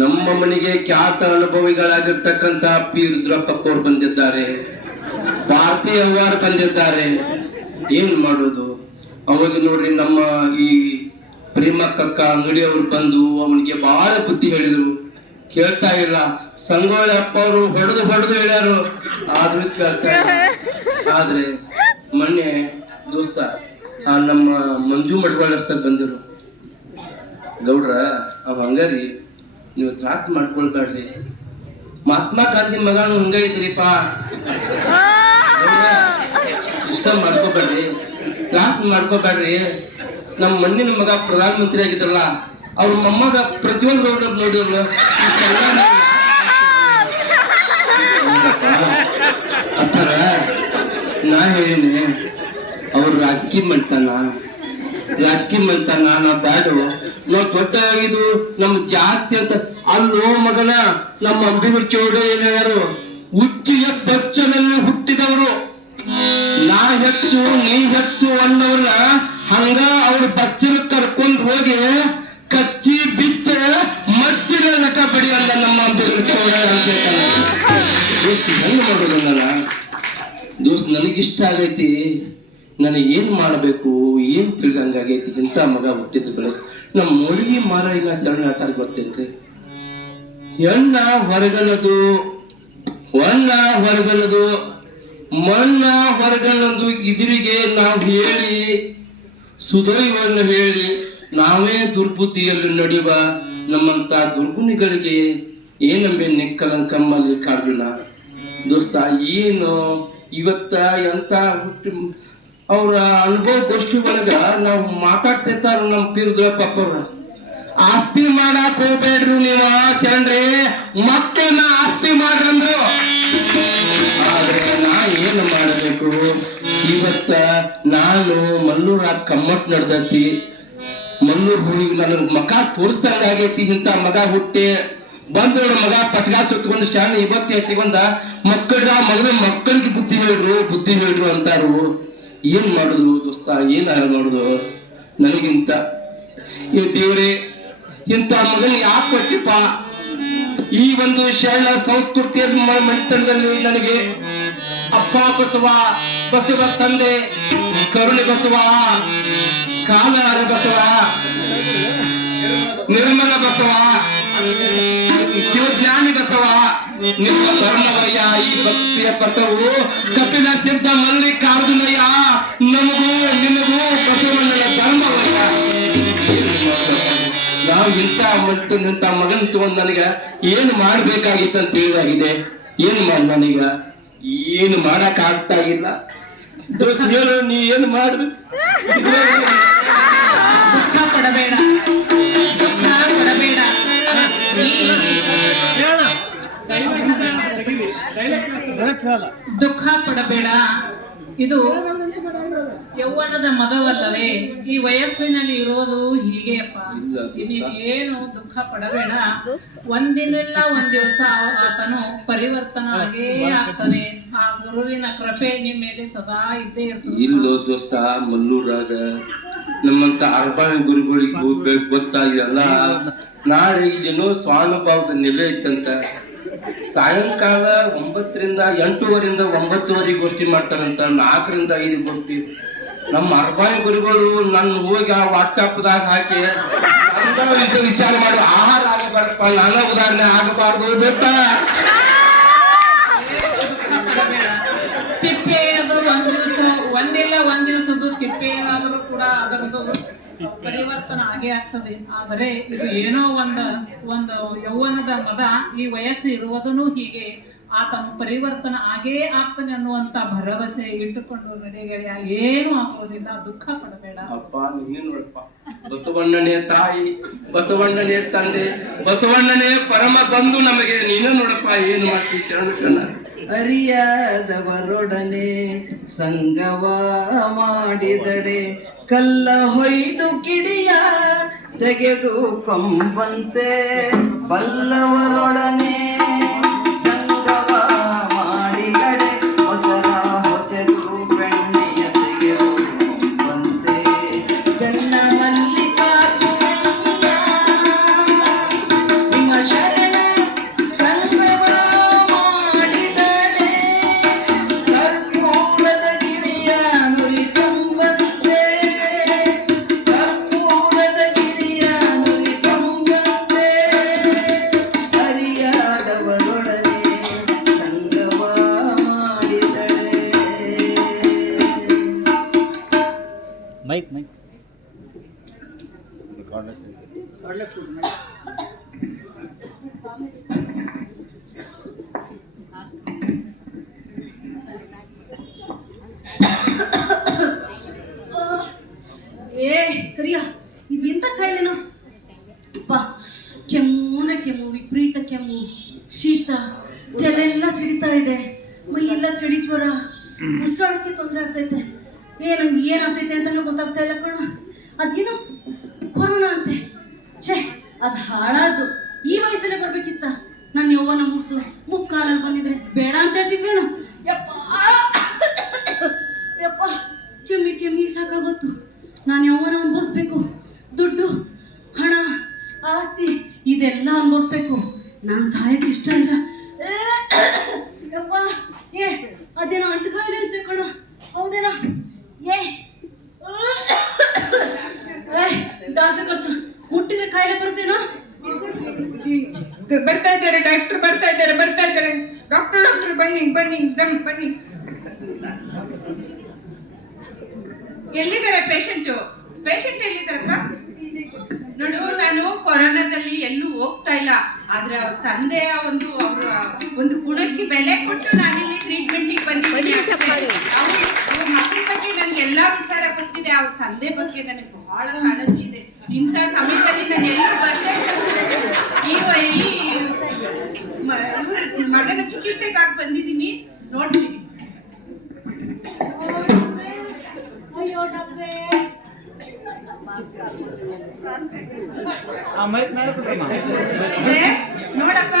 ನಮ್ಮ ಮನೆಗೆ ಖ್ಯಾತ ಅನುಭವಿಗಳಾಗಿರ್ತಕ್ಕಂತ ಪಿ ರುದ್ರಪ್ಪವ್ರು ಬಂದಿದ್ದಾರೆ, ಭಾರತಿ ಹಲ್ವಾರ್ ಬಂದಿದ್ದಾರೆ. ಏನ್ ಮಾಡೋದು? ಅವಾಗ ನೋಡ್ರಿ ನಮ್ಮ ಈ ಪ್ರೇಮಕ್ಕ ಅಂಗಡಿಯವ್ರು ಬಂದು ಅವನಿಗೆ ಬಹಳ ಬುದ್ಧಿ ಹೇಳಿದ್ರು. ಕೇಳ್ತಾ ಇಲ್ಲ. ಸಂಗೊಳ್ಳಿ ಅಪ್ಪ ಅವರು ಹೊಡೆದು ಹೇಳ್ಯಾರು, ಆದ್ರೂ ಕೇಳ್ತಾ ಇಲ್ಲ. ಆದ್ರೆ ಮೊನ್ನೆ ದೋಸ್ತ ನಮ್ಮ ಮಂಜು ಮಡ್ವಾಳ ಸರ್ ಬಂದಿರು. ಗೌಡ್ರ ಅವ ಹಂಗಾರಿ ನೀವು ತ್ರಾಸ ಮಾಡ್ಕೊಳ್ಬೇಡ್ರಿ. ಮಹಾತ್ಮ ಗಾಂಧಿ ಮಗನು ಹಂಗೈತ್ರಿಪ್ಪ. ಇಷ್ಟ ಮಾಡ್ಕೋಬೇಡ್ರಿ, ತ್ರಾಸ ಮಾಡ್ಕೋಬೇಡ್ರಿ. ನಮ್ಮ ಮಣ್ಣಿನ ಮಗ ಪ್ರಧಾನ ಮಂತ್ರಿ ಆಗಿದ್ರಲ್ಲ, ಅವ್ರ ಮೊಮ್ಮಗ ಪ್ರಜ್ವಲ್ ಗೌಡ ನೋಡಿದ್ರು. ಅತ್ತಾರ ನಾ ಹೇಳಿನಿ ಅವ್ರು ರಾಜಕೀಯ ಮಾಡ್ತಾನ ನಾ ಬ್ಯಾಡು, ನಾವ್ ದೊಡ್ಡ ಇದು ನಮ್ಮ ಜಾತಿ ಅಂತ. ಅಲ್ಲೋ ಮಗನ, ನಮ್ಮ ಅಂಬಿಗರ ಚೌಡ ಏನ್ ಹೇಳ್ಯಾರು, ಉಚ್ಚಿಯ ಬಚ್ಚನಲ್ಲಿ ಹುಟ್ಟಿದವರು, ನಾ ಹೆಚ್ಚು ನೀ ಹೆಚ್ಚು ಅನ್ನೋರ್ನ ಹಂಗ ಅವ್ರ ಬಚ್ಚಲ ಕರ್ಕೊಂಡ್ ಹೋಗಿ ಕಚ್ಚಿ ಬಿಚ್ಚ ಮಚ್ಚಿನ ಲೆಕ್ಕ ಬಡಿಯಲ್ಲ ನಮ್ಮ ಅಂಬಿಗರ ಚೌಡ ಅಂತ ಹೇಳ್ತಾನೆ. ದೋಸ್ತ್ ಹೆಂಗ್ ಮಾಡೋದಲ್ಲ ದೋಸ್ತ್, ನನಗಿಷ್ಟ ಆಗೈತಿ, ನನಗೇನ್ ಮಾಡಬೇಕು ಏನ್ ತಿಳಿದಂಗಾಗೈತಿ. ಇಂಥ ಮಗ ಹುಟ್ಟಿದ್ದು ಬೆಳೆದು ನಮ್ಮ ಮೊಳಿಗೆ ಮಾರಾಯಿನ ಶರಣ ಹೇಳ್ತಾರ ಗೊತ್ತೇನ್ರಿ. ಹೆಣ್ಣ ಹೊರಗನದು, ಹೊಣ್ಣ ಹೊರಗನದು, ಮಣ್ಣ ಹೊರಗನದು ಇದ್ರಿಗೆ ನಾವು ಹೇಳಿ ಸುದೈವನ್ನ ಹೇಳಿ ನಾವೇ ದುರ್ಬುದ್ಧಿಯಲ್ಲಿ ನಡೆಯುವ ನಮ್ಮಂತ ದುರ್ಗುಣಿಗಳಿಗೆ ಏನಂಬೆ ನಿಕ್ಕಲಂಕಮ್ಮಲ್ಲಿ ಕಾಡ್ಜುನ. ದೋಸ್ತ ಏನು ಇವತ್ತ ಎಂತ ಹುಟ್ಟಿ ಅವ್ರ ಅನುಭವ ಗೋಷ್ಠಿ ಒಳಗ ನಾವು ಮಾತಾಡ್ತಿರ್ತಾರ ನಮ್ಮ ಪೀರುದ್ರಪ್ಪವ್ರ. ಆಸ್ತಿ ಮಾಡಾಕ್ ಹೋಗ್ಬೇಡ್ರಿ ನೀವ ಶರಣ್ರಿ, ಮಕ್ಕಳನ್ನ ಆಸ್ತಿ ಮಾಡ್ರಂದ್ರು. ಆದ್ರೆ ನಾ ಏನು ಮಾಡಬೇಕು, ಇವತ್ತ ನಾನು ಮಲ್ಲೂರ ಕಮ್ಮಟ್ ನಡ್ದತಿ, ಮಲ್ಲೂರ್ ಹೋಗಿ ನನಗ್ ಮಗ ತೋರಿಸ್ದಂಗ ಆಗೈತಿ. ಇಂಥ ಮಗ ಹುಟ್ಟಿ ಬಂದ್ರ ಮಗ ಪಟ್ಕಾ ಸುತ್ಕೊಂಡು ಶಾಣ ಇವತ್ತು ಹೆಚ್ಚಿಕೊಂಡ ಮಕ್ಕಳಿಗೆ ಬುದ್ಧಿ ಹೇಳ್ರು ಅಂತಾರು. ಏನ್ ಮಾಡುದು ದೋಸ್ತ, ಏನ್ ಮಾಡುದು ನನಗಿಂತ. ಈ ದೇವ್ರೆ, ಇಂಥ ಮಗನ್ ಯಾಕೆ ಕೊಟ್ಟಿಪ್ಪ? ಈ ಒಂದು ಶರಣ ಸಂಸ್ಕೃತಿಯ ಮಣಿತನದಲ್ಲಿ ನನಗೆ ಅಪ್ಪ ಬಸವ, ಬಸವ ತಂದೆ ಕರುಣೆ ಬಸವ, ಕಾಲಾರ ಬಸವ, ನಿರ್ಮಲ ಬಸವ, ಶಿವಜ್ಞಾನಿ ಬಸವ, ನಿಮ್ಮ ಕರ್ಣವಯ್ಯ. ಈ ಭಕ್ತಿಯ ಪಥವು ಕಪಿಲ ಸಿದ್ಧ ಮಲ್ಲಿಕಾರ್ಜುನಯ್ಯ, ನಮಗೂ ನಿಮಗೂ ಬಸವಣ್ಣನ ಧರ್ಮವಯ್ಯ. ನಾವು ಇಂಥ ಮಗನ್ ತಗೊಂಡ್ ನನಗ ಏನು ಮಾಡ್ಬೇಕಾಗಿತ್ತು ಅಂತ ತಿಳಿದಾಗಿದೆ. ಏನು ಮಾಡ, ನನಗ ಏನು ಮಾಡಕ್ ಆಗ್ತಾ ಇಲ್ಲ. ದೋಸ್ತ ಹೇಳು, ನೀ ಏನು ಮಾಡ್ಬೇಕು? ದುಃಖ ಪಡಬೇಡ, ದುಃಖ ಪಡಬೇಡ. ದುಃಖ ಪಡಬೇಡ. ಇದು ಯೌವನದ ಮದವಲ್ಲವೇ? ಈ ವಯಸ್ಸಿನಲ್ಲಿ ಇರೋದು ಹೀಗೆಯಪ್ಪ. ಏನು ದುಃಖ ಪಡಬೇಡ. ಒಂದಿನೆಲ್ಲ ಒಂದ್ ದಿವಸ ಆತನು ಪರಿವರ್ತನ ಆಗೇ ಆಗ್ತಾನೆ. ಆ ಗುರುವಿನ ಕೃಪೆ ನಿಮ್ಮ ಮೇಲೆ ಸದಾ ಇದ್ದೇ ಇರ್ತದೆ. ಇಲ್ಲೋ ದೋಸ್ತ, ಮಲ್ಲೂರಾಗ ನಮ್ಮಂತ ಅರ್ಬಾನ್ ಗುರುಗಳಿಗೆ ಹೋಗ್ಬೇಕು ಗೊತ್ತಾಗಿದಲ್ಲ. ನಾಳೆ ಇಲ್ಲೇನೋ ಸ್ವಾನುಭಾವದ ನೆಲೆ ಐತಂತ. ಸಾಯಂಕಾಲ 9ರಿಂದ 8:15 9:00 ಗೋಷ್ಠಿ ಮಾಡ್ತಾರಂತ, 4ರಿಂದ 5 ಗೋಷ್ಠಿ. ನಮ್ಮ ಅರ್ಬಾನ್ ಗುರುಗಳು ನನ್ನ ಹೋಗಿ ಆ ವಾಟ್ಸಾಪ್ದಾಗ ಹಾಕಿ ವಿಚಾರ ಮಾಡುವ ಆಹಾರ ಆಗಬಾರ್ದಪ್ಪ, ನನ್ನ ಉದಾಹರಣೆ ಆಗಬಾರ್ದು ದೋಸ್ತ. ತಿಪ್ಪೆ ಅದು ಒಂದ್ ದಿವಸದ್ದು ತಿಪ್ಪೆ ಏನಾದರೂ ಕೂಡ ಅದರದ್ದು ಪರಿವರ್ತನ ಆಗೇ ಆಗ್ತದೆ. ಆದರೆ ಇದು ಏನೋ ಒಂದು ಯೌವನದ ಮದ, ಈ ವಯಸ್ಸು ಇರುವುದನ್ನು ಹೀಗೆ ಆತನು ಪರಿವರ್ತನ ಆಗೇ ಆಗ್ತಾನೆ ಅನ್ನುವಂತ ಭರವಸೆ ಇಟ್ಟುಕೊಂಡು ನಡೆಗೆಳೆಯ, ಏನು ಆಗೋದಿಲ್ಲ. ದುಃಖ ಪಡಬೇಡ. ಅಪ್ಪ ನೀನು ನೋಡಪ್ಪ, ಬಸವಣ್ಣನೇ ತಾಯಿ, ಬಸವಣ್ಣನೇ ತಂದೆ, ಬಸವಣ್ಣನೇ ಪರಮ ಬಂಧು ನಮಗೆ. ನೀನು ನೋಡಪ್ಪ ಏನು ಮಾಡ್ತೀವಿ ಶರಣ. ಅರಿಯಾದವರೊಡನೆ ಸಂಗವ ಮಾಡಿದಡೆ, ಕಲ್ಲ ಹೊಯ್ದು ಕಿಡಿಯ ತೆಗೆದು ಕೊಂಬಂತೆ, ಬಲ್ಲವರೊಡನೆ ಸಂಗವ ಮಾಡಿದಡೆ, ಹೊಸರ ಹೊಸೆದು ಬೆಣ್ಣೆಯ ತೆಗೆದು ಕೊಂಬಂತೆ, ಚೆನ್ನ ಮಲ್ಲಿಕಾರ್ಜುನಯ್ಯ ನಿಮ್ಮ ಶರಣ ಸಂಗವ ಮಾಡಿದಡೆ, ಕರ್ಪೂರದ ಗಿರಿಯ ನುರಿಕೊಂಬಂತೆ, ಕರ್ಪೂರದ ಗಿರಿಯ ನುರಿಕೊಂಬಂತೆ, ಹರಿಯಾದವರು ಏ ಕರಿಯ, ಇದೆಂತ ಕಾಯಿಲೆನೋ ಅಪ್ಪ. ಕೆಮ್ಮುನೆ ಕೆಮ್ಮು, ವಿಪರೀತ ಕೆಮ್ಮು, ಶೀತ, ತಲೆಲ್ಲ ಸಿಡಿತಾ ಇದೆ, ಮೈಯೆಲ್ಲ ಚಳಿ ಜ್ವರ, ಉಸಿರಾಡಕ್ಕೆ ತೊಂದರೆ ಆಗ್ತೈತೆ. ನಂಗೆ ಏನಾಗ್ತೈತೆ ಅಂತಾನೂ ಗೊತ್ತಾಗ್ತಾ ಇಲ್ಲ ಕಣ. ಅದೇನೋ ಕೊರೋನಾ ಅಂತೆ. ಛೇ, ಅದು ಹಾಳಾದ್ದು ಈ ವಯಸ್ಸಲ್ಲೇ ಬರ್ಬೇಕಿತ್ತ. ನಾನು ಯೌವನ ಮುಗ್ದು ಮುಕ್ಕಾಲಲ್ಲಿ ಬಂದಿದ್ರೆ ಬೇಡ ಅಂತ ಹೇಳ್ತಿದ್ವೇನು. ಯಪ್ಪ ಯಪ್ಪ, ಕೆಮ್ಮಿ ಸಾಕಾಗೋತ್ತು. ನಾನು ಯೌವನ ಅನುಭವಿಸ್ಬೇಕು. ದುಡ್ಡು, ಹಣ, ಆಸ್ತಿ ಇದೆಲ್ಲ ಅನುಭವಿಸ್ಬೇಕು. ನಾನು ಸಾಯಕ್ಕೆ ಇಷ್ಟ ಇಲ್ಲ. ಯಪ್ಪ, ಅದೇನೋ ಅಂಟುಕಾಯಿಲೆ ಅಂತ ಕಣ, ಹೌದೇನಾ? ಡಾಕ್ಟರ್ ಕಳ್ಸು. ಮುಟ್ಟಿದ್ರೆ ಕಾಯಿಲೆ ಬರ್ತೇನೋ? ಬರ್ತಾ ಇದ್ದಾರೆ ಡಾಕ್ಟರ್, ಬರ್ತಾ ಇದ್ದಾರೆ ಡಾಕ್ಟರ್ ಬನ್ನಿ. ಎಲ್ಲಿದ್ದಾರೆ ಪೇಷಂಟ್ ಎಲ್ಲಿದ್ದಾರಪ್ಪ? ನೋಡು, ನಾನು ಕೊರೋನಾದಲ್ಲಿ ಎಲ್ಲೂ ಹೋಗ್ತಾ ಇಲ್ಲ. ಆದ್ರೆ ಅವ್ರ ತಂದೆಯ ಒಂದು ಗುಣಕ್ಕೆ ಬೆಲೆ ಕೊಟ್ಟು ನಾನಿಲ್ಲಿ ಟ್ರೀಟ್ಮೆಂಟಿಗೆ ಬಂದಿದ್ದೀನಿ. ಅವ್ರ ಮಕ್ಕಳ ಬಗ್ಗೆ ನನ್ಗೆ ಎಲ್ಲಾ ವಿಚಾರ ಗೊತ್ತಿದೆ. ಅವ್ರ ತಂದೆ ಬಗ್ಗೆ ನನಗೆ ಬಹಳ ಕಾಳಜಿ ಇದೆ. ಇಂಥ ಸಮಯದಲ್ಲಿ ನಾನು ಎಲ್ಲೂ ಬರ್ತಾ ಈ ಮಗನ ಚಿಕಿತ್ಸೆಗಾಗಿ ಬಂದಿದ್ದೀನಿ. ನೋಡ್ತೀನಿ. ಅಯ್ಯೋ ಡಾಕ್ಟ್ರೇ, ನೋಡಪ್ಪ,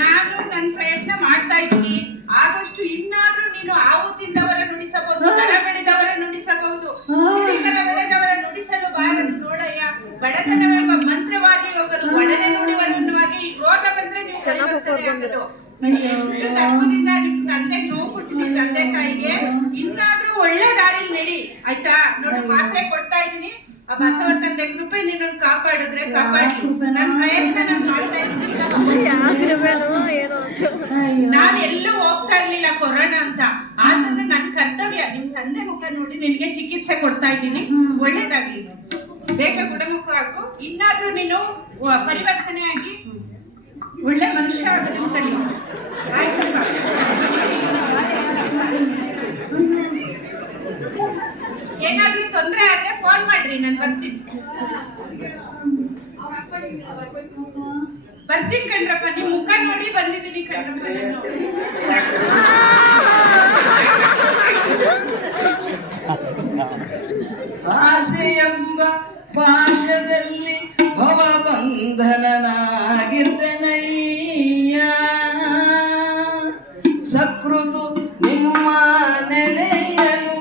ನಾನು ನನ್ನ ಪ್ರಯತ್ನ ಮಾಡ್ತಾ ಇದ್ದೀನಿ. ಆದಷ್ಟು ಇನ್ನಾದ್ರೂ ನೀನು ಆವು ತಿಂದವರ ನುಡಿಸಬಹುದು, ಕರ ಬಡಿದವರ ನುಡಿಸಬಹುದು, ಸಿರಿಕರ ಬಡಿದವರ ನುಡಿಸಲು ಬಾರದು. ನೋಡಯ್ಯ, ಬಡತನವೆಂಬ ಮಂತ್ರವಾದಿ ಹೋಗಲು ಒಡನೆ ನುಡಿವನ್ನುವಾಗಿ ಈ ರೋಗ ಬಂದ್ರೆ ನೀವು ಕೈಗೊಳ್ಳುವುದು. ಎಷ್ಟು ಧರ್ಮದಿಂದ ನಿಮ್ ತಂದೆ ನೋವು ಕೊಟ್ಟಿದ್ದೀನಿ, ತಂದೆ ತಾಯಿಗೆ. ಇನ್ನಾದ್ರೂ ಒಳ್ಳೆ ದಾರಿಲಿ ನಡಿ, ಆಯ್ತಾ? ನೋಡಿ, ಮಾತ್ರೆ ಕೊಡ್ತಾ ಇದ್ದೀನಿ. ಆ ಬಸವ ತಂದೆ ಕೃಪೆ ನಿನ್ನನ್ನು ಕಾಪಾಡಿದ್ರೆ ಕಾಪಾಡ್ಲಿ. ನನ್ನ ಪ್ರಯತ್ನ ನಾನು ಮಾಡ್ತಾ ಇದ್ದೀನಿ. ನಾನು ಎಲ್ಲೂ ಹೋಗ್ತಾ ಇರ್ಲಿಲ್ಲ ಕೊರೋನಾ ಅಂತ. ಆದ್ರೂ ನನ್ನ ಕರ್ತವ್ಯ ನಿಮ್ ತಂದೆ ಮುಖ ನೋಡಿ ನಿನ್ಗೆ ಚಿಕಿತ್ಸೆ ಕೊಡ್ತಾ ಇದ್ದೀನಿ. ಒಳ್ಳೇದಾಗ್ಲಿ, ಬೇಗ ಗುಣಮುಖ ಆಗು. ಇನ್ನಾದ್ರೂ ನೀನು ಪರಿವರ್ತನೆ ಆಗಿ ಒಳ್ಳೆ ಮನುಷ್ಯ ಆಗೋದನ್ನ ಕಲಿ. ಆಯ್ತಪ್ಪ? ಏನಾದ್ರೂ ತೊಂದ್ರೆ ಆದ್ರೆ ಫೋನ್ ಮಾಡ್ರಿ, ನಾನು ಬರ್ತೀನಿ ಕಣ್ರಪ್ಪ. ನಿಮ್ ಮುಖ ನೋಡಿ ಬಂದಿದ್ದೀನಿ ಕಣ್ರಪ್ಪ ನಾನು. ಆಸೆ ಎಂಬ ಪಾಶದಲ್ಲಿ ಭವಬಂಧನನಾಗಿರ್ತನಯ್ಯ. ಸಕೃತು ನಿಮ್ಮ ನೆನೆಯಲು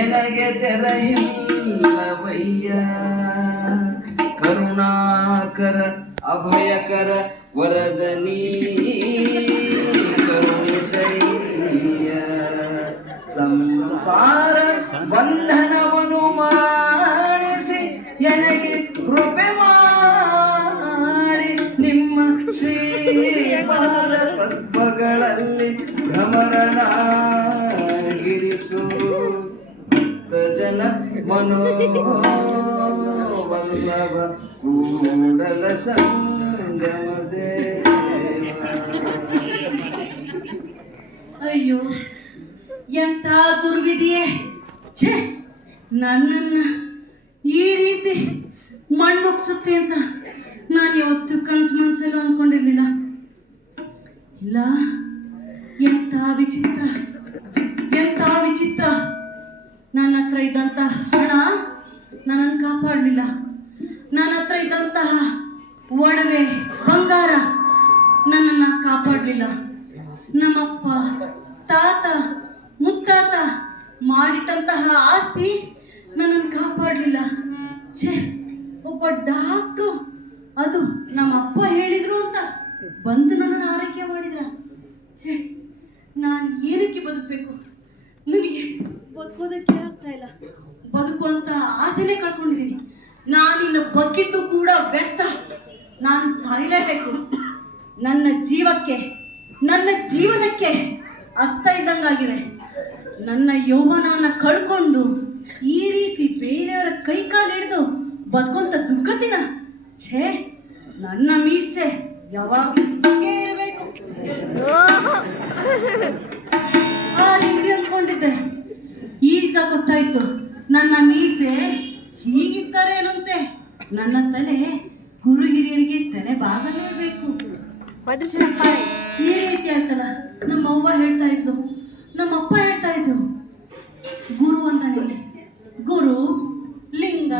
ಎನಗೆ ತೆರೆಯಿಲ್ಲವಯ್ಯ. ಕರುಣಾಕರ ಅಭಯಕರ ವರದನೀ ಕರುಣಿಸಯ್ಯ. ಸಂಸಾರ ಬಂಧನವನ್ನು ಮಾಡಿಸಿ ಎನಗೆ ಕೃಪೆ ಮಾಡಿ ನಿಮ್ಮ ಶ್ರೀಪಾದ ಪದ್ಮಗಳಲ್ಲಿ ಭ್ರಮರನಾಗಿರಿಸು. ಜನ ಮನೋವಲ್ಲಭ ಕೂಡಲ ಸಂಗಮ ದೇವ. ಅಯ್ಯೋ, ಎಂಥ ದುರ್ವಿಧಿಯೇ! ಛೇ, ನನ್ನನ್ನ ಈ ರೀತಿ ಮಣ್ಮುಗ್ಸುತ್ತೆ ಅಂತ ನಾನು ಯಾವತ್ತೂ ಕನ್ಸು ಮನ್ಸಲ್ಲೂ ಅಂದ್ಕೊಂಡಿರ್ಲಿಲ್ಲ. ಇಲ್ಲ, ಎಂಥ ವಿಚಿತ್ರ. ನನ್ನ ಹತ್ರ ಇದ್ದಂಥ ಹಣ ನನ್ನನ್ನು ಕಾಪಾಡಲಿಲ್ಲ. ನನ್ನ ಹತ್ರ ಇದ್ದಂತಹ ಒಡವೆ ಬಂಗಾರ ನನ್ನನ್ನು ಕಾಪಾಡಲಿಲ್ಲ. ನಮ್ಮಪ್ಪ ತಾತ ಮುತ್ತಾತ ಮಾಡಿಟ್ಟಂತಹ ಆಸ್ತಿ ನನ್ನನ್ನು ಕಾಪಾಡಲಿಲ್ಲ. ಛೇ, ಒಬ್ಬ ಡಾಕ್ಟ್ರು ಅದು ನಮ್ಮಪ್ಪ ಹೇಳಿದ್ರು ಅಂತ ಬಂದು ನನ್ನನ್ನು ಆರೈಕೆ ಮಾಡಿದ್ರ. ಛೇ, ನಾನು ಏನಕ್ಕೆ ಬದುಕಬೇಕು? ನನಗೆ ಬದುಕೋದಕ್ಕೆ ಆಗ್ತಾ ಇಲ್ಲ. ಬದುಕುವಂತ ಆಸೆನೇ ಕಳ್ಕೊಂಡಿದ್ದೀನಿ. ನಾನಿನ್ನು ಬದುಕಿದ್ದು ಕೂಡ ವ್ಯರ್ಥ. ನಾನು ಸಾಯಲೇಬೇಕು. ನನ್ನ ಜೀವನಕ್ಕೆ ಅರ್ಥ ಇದ್ದಂಗಾಗಿದೆ. ನನ್ನ ಯೌವನವನ್ನು ಕಳ್ಕೊಂಡು ಈ ರೀತಿ ಬೇರೆಯವರ ಕೈ ಕಾಲು ಹಿಡಿದು ಬದುಕುವಂತ ದುರ್ಗತಿನ, ಛೇ, ನನ್ನ ಮೀಸೆ ಯಾವಾಗಲೂ ಇರಬೇಕು. ಆ ರೀತಿ ಅನ್ಕೊಂಡಿದ್ದೆ. ಈಗ ಗೊತ್ತಾಯ್ತು, ನನ್ನ ಮೀಸೆ ಹೀಗಿದ್ದರೇನಂತೆ. ನನ್ನ ತಲೆ ಗುರು ಹಿರಿಯರಿಗೆ ತಲೆ ಬಾಗಲೇಬೇಕು. ಈ ರೀತಿ ಆಯ್ತಲ್ಲ. ನಮ್ಮ ಅವ್ವ ಹೇಳ್ತಾ ಇದ್ಲು, ನಮ್ಮ ಅಪ್ಪ ಹೇಳ್ತಾ ಇದ್ರು, ಗುರು ಅಂತಾನೆ ಗುರು, ಲಿಂಗ,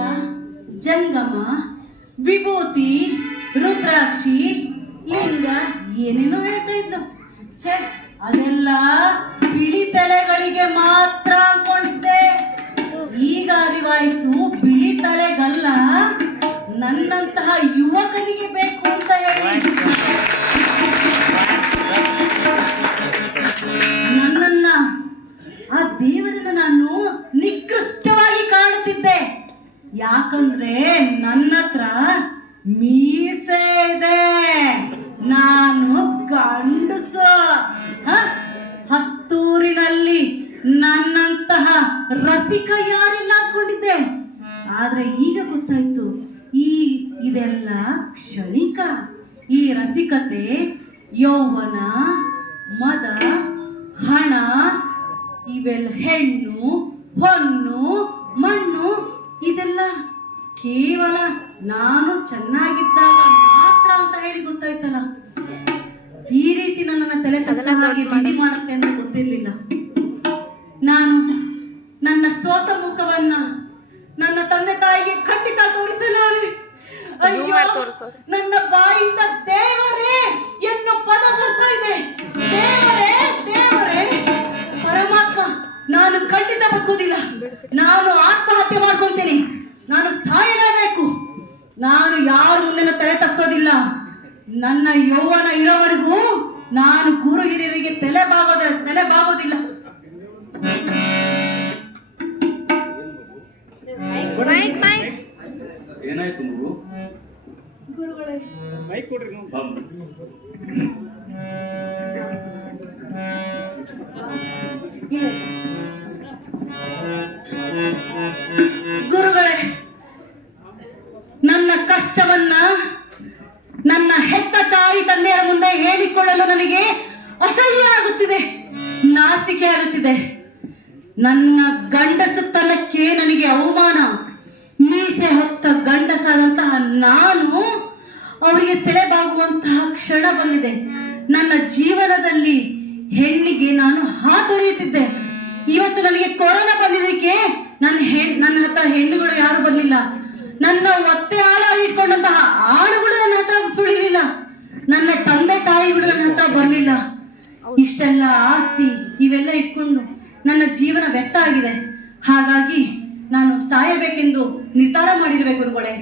ಜಂಗಮ, ವಿಭೂತಿ, ರುದ್ರಾಕ್ಷಿ, ಲಿಂಗ ಏನೇನೋ ಹೇಳ್ತಾ ಇದ್ಲು. ಛೇ, ಅದೆಲ್ಲ ಬಿಳಿ ತಲೆಗಳಿಗೆ ಮಾತ್ರ ಅನ್ಕೊಂಡಿದ್ದೆ. ಈಗ ಅರಿವಾಯ್ತು, ಬಿಳಿ ತಲೆಗಲ್ಲ, ನನ್ನಂತಹ ಯುವಕನಿಗೆ ಬೇಕು ಅಂತ ಹೇಳಿ ನನ್ನನ್ನ, ಆ ದೇವರನ್ನ ನಾನು ನಿಕೃಷ್ಟವಾಗಿ ಕಾಣುತ್ತಿದ್ದೆ. ಯಾಕಂದ್ರೆ ನನ್ನ ಹತ್ರ ಮೀಸೆ ಇದೆ, ನಾನು ಗಂಡಸು. ಹತ್ತೂರಿನಲ್ಲಿ ನನ್ನಂತಹ ರಸಿಕ ಯಾರಿಲ್ಲ ಅನ್ಕೊಂಡಿದ್ದೆ. ಆದ್ರೆ ಈಗ ಗೊತ್ತಾಯ್ತು, ಇದೆಲ್ಲ ಕ್ಷಣಿಕ. ಈ ರಸಿಕತೆ, ಯೌವನ, ಮದ, ಹಣ, ಇವೆಲ್ಲ ಹೆಣ್ಣು, ಹೊನ್ನು, ಮಣ್ಣು, ಇದೆಲ್ಲ ಕೇವಲ ನಾನು ಚೆನ್ನಾಗಿದ್ದಾಗ ಮಾತ್ರ ಅಂತ ಹೇಳಿ ಗೊತ್ತಾಯ್ತಲ್ಲ. ಈ ರೀತಿ ನನ್ನನ್ನು ತಲೆ ತಗ್ಸಾಗಿ ಬಿಡಿ ಮಾಡುತ್ತೆ ಅಂತ ಗೊತ್ತಿರ್ಲಿಲ್ಲ. ನಾನು ನನ್ನ ಸೋತ ಮುಖವನ್ನ ನನ್ನ ತಂದೆ ತಾಯಿಗೆ ಖಂಡಿತ ತೋರಿಸಲಾರೆ. ಅಯ್ಯೋ, ನನ್ನ ಬಾಯಿಂದ ದೇವರೇ ಎನ್ನು ಪದ ಬರ್ತಾ ಇದೆ. ದೇವರೇ, ದೇವರೇ, ಪರಮಾತ್ಮ, ನಾನು ಖಂಡಿತ ಬದುಕೋದಿಲ್ಲ. ನಾನು ಆತ್ಮಹತ್ಯೆ ಮಾಡ್ಕೊಂತೀನಿ. ನಾನು ಸಾಯಲೇಬೇಕು. ನಾನು ಯಾರ ಮುಂದೆ ತಲೆ ತಗ್ಸೋದಿಲ್ಲ. ನನ್ನ ಯೌವನ ಇರೋವರೆಗೂ ನಾನು ಗುರು ಹಿರಿಯರಿಗೆ ತಲೆ ಬಾಗೋದಿಲ್ಲ. ಏನಾಯ್ತು ಮಗು? ಗುರುಗಳೇ, ಗುರುಗಳೇ, ನನ್ನ ಕಷ್ಟವನ್ನ ನನ್ನ ಹೆತ್ತ ತಾಯಿ ತಂದೆಯರ ಮುಂದೆ ಹೇಳಿಕೊಳ್ಳಲು ನನಗೆ ಅಸಹ್ಯ ಆಗುತ್ತಿದೆ, ನಾಚಿಕೆ ಆಗುತ್ತಿದೆ. ನನ್ನ ಗಂಡಸುತನಕ್ಕೆ ನನಗೆ ಅವಮಾನ. ಮೀಸೆ ಹೊತ್ತ ಗಂಡಸಾದಂತಹ ನಾನು ಅವರಿಗೆ ತಲೆಬಾಗುವಂತಹ ಕ್ಷಣ ಬಂದಿದೆ. ನನ್ನ ಜೀವನದಲ್ಲಿ ಹೆಣ್ಣಿಗೆ ನಾನು ಹಾತೊರೆಯುತ್ತಿದ್ದೆ. ಇವತ್ತು ನನಗೆ ಕೊರೋನಾ ಬಂದಿದ್ದಕ್ಕೆ ನನ್ನ ಹತ್ರ ಹೆಣ್ಣುಗಳು ಯಾರು ಬರಲಿಲ್ಲ. ನನ್ನ ಒತ್ತೆ ಹಾಲ ಇಟ್ಕೊಂಡಂತಹ ಆಳುಗಳು ನನ್ನ ಹತ್ರ ಸುಳಿಲಿಲ್ಲ. ನನ್ನ ತಂದೆ ತಾಯಿಗಳು ನನ್ನ ಹತ್ರ ಬರಲಿಲ್ಲ. ಇಷ್ಟೆಲ್ಲ ಆಸ್ತಿ ಇವೆಲ್ಲ ಇಟ್ಕೊಂಡು ನನ್ನ ಜೀವನ ವ್ಯರ್ಥ ಆಗಿದೆ. ಹಾಗಾಗಿ ನಾನು ಸಾಯಬೇಕೆಂದು ನಿರ್ಧಾರ ಮಾಡಿರುವೆ ಗುರುಗಳೇ.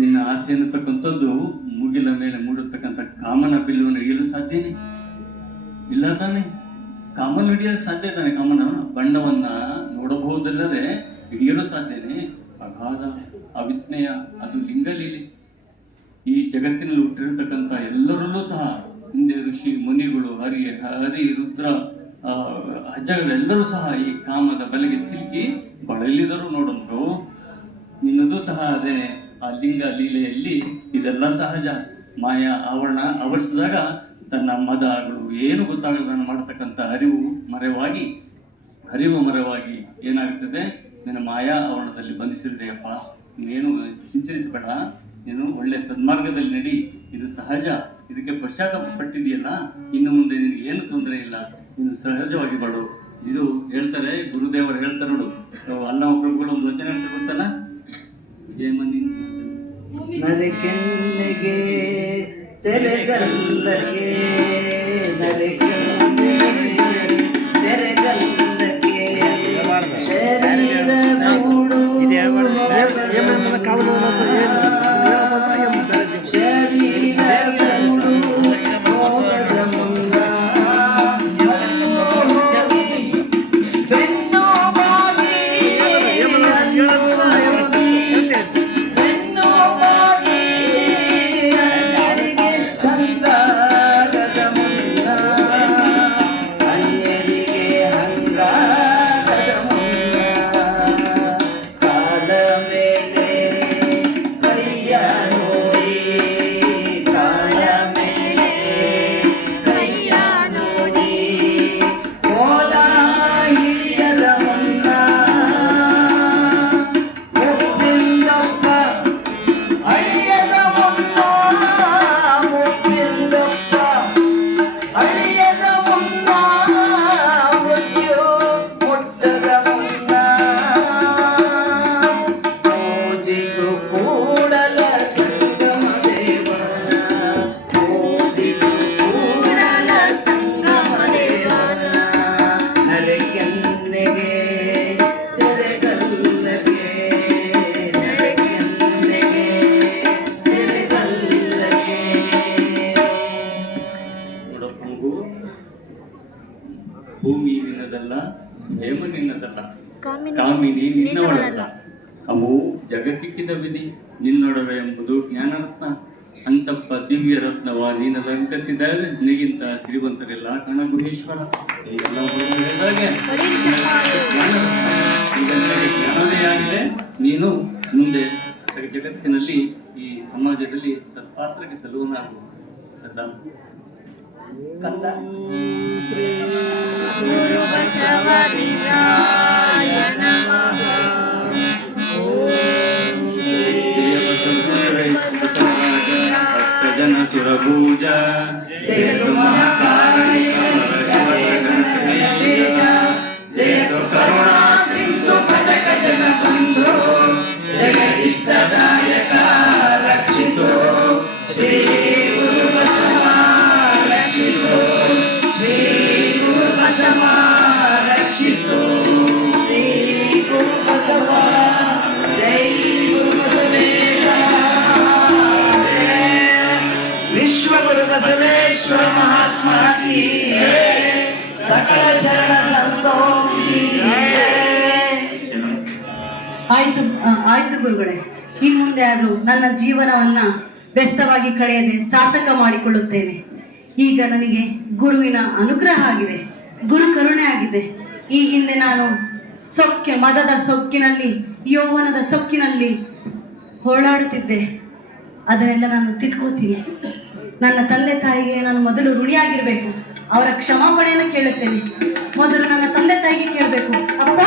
ನಿನ್ನ ಆಸೆ ಅನ್ನತಕ್ಕಂಥದ್ದು ಮುಗಿಲ ಮೇಲೆ ಮೂಡತಕ್ಕಂಥ ಕಾಮನ ಬಿಲ್ಲುವನ್ನು ಹಿಡಿಯಲು ಸಾಧ್ಯನೇ ಇಲ್ಲ ತಾನೆ? ಕಾಮನ ಹಿಡಿಯಲು ಸಾಧ್ಯ ತಾನೆ? ಕಾಮನ ಬಣ್ಣವನ್ನ ನೋಡಬಹುದಲ್ಲದೆ ಹಿಡಿಯಲು ಸಾಧ್ಯನೇ? ಅಗಾಧ ಅವಿಸ್ಮಯ, ಅದು ಲಿಂಗಲೀಲೆ. ಈ ಜಗತ್ತಿನಲ್ಲಿ ಹುಟ್ಟಿರತಕ್ಕಂಥ ಎಲ್ಲರಲ್ಲೂ ಸಹ ಹಿಂದೆ ಋಷಿ ಮುನಿಗಳು, ಹರಿ ರುದ್ರ ಅಜ್ಜಗಳೆಲ್ಲರೂ ಸಹ ಈ ಕಾಮದ ಬಲೆಗೆ ಸಿಲುಕಿ ಬಳಲಿದರು ನೋಡಂದ್ರು. ನಿನ್ನದು ಸಹ ಅದೇ. ಆ ಲಿಂಗ ಲೀಲೆಯಲ್ಲಿ ಇದೆಲ್ಲ ಸಹಜ. ಮಾಯಾ ಆವರಣ ಆವರಿಸಿದಾಗ ತನ್ನ ಮದಗಳು ಏನು ಗೊತ್ತಾಗಲ್ಲ ನಾನು ಮಾಡತಕ್ಕಂಥ ಅರಿವು ಮರೆವಾಗಿ ಏನಾಗ್ತದೆ, ನಿನ್ನ ಮಾಯಾ ಆವರಣದಲ್ಲಿ ಬಂಧಿಸಿದೆಯಪ್ಪ. ನೀನೇನು ಚಿಂತಿಸಬೇಡ, ನೀನು ಒಳ್ಳೆ ಸನ್ಮಾರ್ಗದಲ್ಲಿ ನಡಿ. ಇದು ಸಹಜ. ಇದಕ್ಕೆ ಪಶ್ಚಾತ್ತಾಪ ಪಟ್ಟಿದೆಯಲ್ಲ, ಇನ್ನು ಮುಂದೆ ನಿನಗೆ ಏನು ತೊಂದರೆ ಇಲ್ಲ. ನೀನು ಸಹಜವಾಗಿ ಬಾಳು. ಇದು ಹೇಳ್ತಾರೆ, ಗುರುದೇವರು ಹೇಳ್ತಾರೆ ನೋಡು, ಅಲ್ಲ ಮಕ್ಕಳುಗಳು ಒಂದು ವಚನ ಹೇಳ್ತಾರೆ ಗೊತ್ತಲ್ಲ, ಮಂದಿ ನಲಿಕೆನ್ನೆಗೆ ತೆರೆಗಲ್ಲಕ್ಕೆ, ನಲಿಕೆನ್ನೆಗೆ ತೆರೆಗಲ್ಲಕ್ಕೆ, ಶರೀರ ಕೂಡು ಶರೀರ ಕೂಡು ಹೋಗದ ಮುನ್ನ ಬೆನ್ನು ಬಾಗಿ ಬಂಗಾರದ ಮುನ್ನ ನಿನ್ನವಳಲ್ಲ. ಅವು ಜಗಕ್ಕಿಕ್ಕಿದ ವಿಧಿ ನಿನ್ನೊಡವೆ ಎಂಬುದು ಜ್ಞಾನರತ್ನ. ಅಂತಪ್ಪ ದಿವ್ಯ ರತ್ನವ ನೀನು ಲಂಕಿಸಿದರೆ ನಿನಗಿಂತ ಸಿರಿವಂತರಿಲ್ಲ ಕಣ ಗುಹೇಶ್ವರ. ಈಗೆಲ್ಲ ಹುಡುಗರಿದ್ದಾಗೆ ಈಗ ನನಗೆ ಜ್ಞಾನವೇ ಆಗಿದೆ. ನೀನು ಮುಂದೆ ಜಗತ್ತಿನಲ್ಲಿ ಈ ಸಮಾಜದಲ್ಲಿ ಸತ್ಪಾತ್ರಕ್ಕೆ ಸಲ್ಲುವನಾಗು. ಕಂದ ಜನ ಸುರಭೂಜ ಜಯತು ಮಹಾಕಾಳಿ ಜಯತು ಕರುಣಾ ಸಿಂಧು ಪದಕ ಜನ ಬಂಧು ಜಯ ಇಷ್ಟದಾಯಕ ರಕ್ಷಿಸು ಶ್ರೀ ಗುರು ಬಸವ ರಕ್ಷಿಸು ಶ್ರೀ ಗುರು ಬಸವ ರಕ್ಷಿಸು ಶ್ರೀ ಗುರು ಬಸವ ಜೈ ಗುರು ಬಸವೇಶ विश्व गुरु बसवेश्वर महात्मा की सकल शरण संतों की ಆಯ್ತು ಗುರುಗಳೇ, ಇನ್ನು ಮುಂದೆ ಆದರೂ ನನ್ನ ಜೀವನವನ್ನ ವ್ಯರ್ಥವಾಗಿ ಕಳೆಯದೆ ಸಾರ್ಥಕ ಮಾಡಿಕೊಳ್ಳುತ್ತೇನೆ. ಈಗ ನನಗೆ ಗುರುವಿನ ಅನುಗ್ರಹ ಆಗಿದೆ, ಗುರು ಕರುಣೆ ಆಗಿದೆ. ಈ ಹಿಂದೆ ನಾನು ಮದದ ಸೊಕ್ಕಿನಲ್ಲಿ, ಯೌವನದ ಸೊಕ್ಕಿನಲ್ಲಿ ಹೋರಾಡುತ್ತಿದ್ದೆ. ಅದನ್ನೆಲ್ಲ ನಾನು ತಿದ್ಕೋತೀನಿ. ನನ್ನ ತಂದೆ ತಾಯಿಗೆ ನಾನು ಮೊದಲು ಋಣಿಯಾಗಿರ್ಬೇಕು. ಅವರ ಕ್ಷಮಾಪಣೆಯನ್ನು ಕೇಳುತ್ತೇನೆ. ಮೊದಲು ನನ್ನ ತಂದೆ ತಾಯಿಗೆ ಕೇಳಬೇಕು. ಅಪ್ಪ,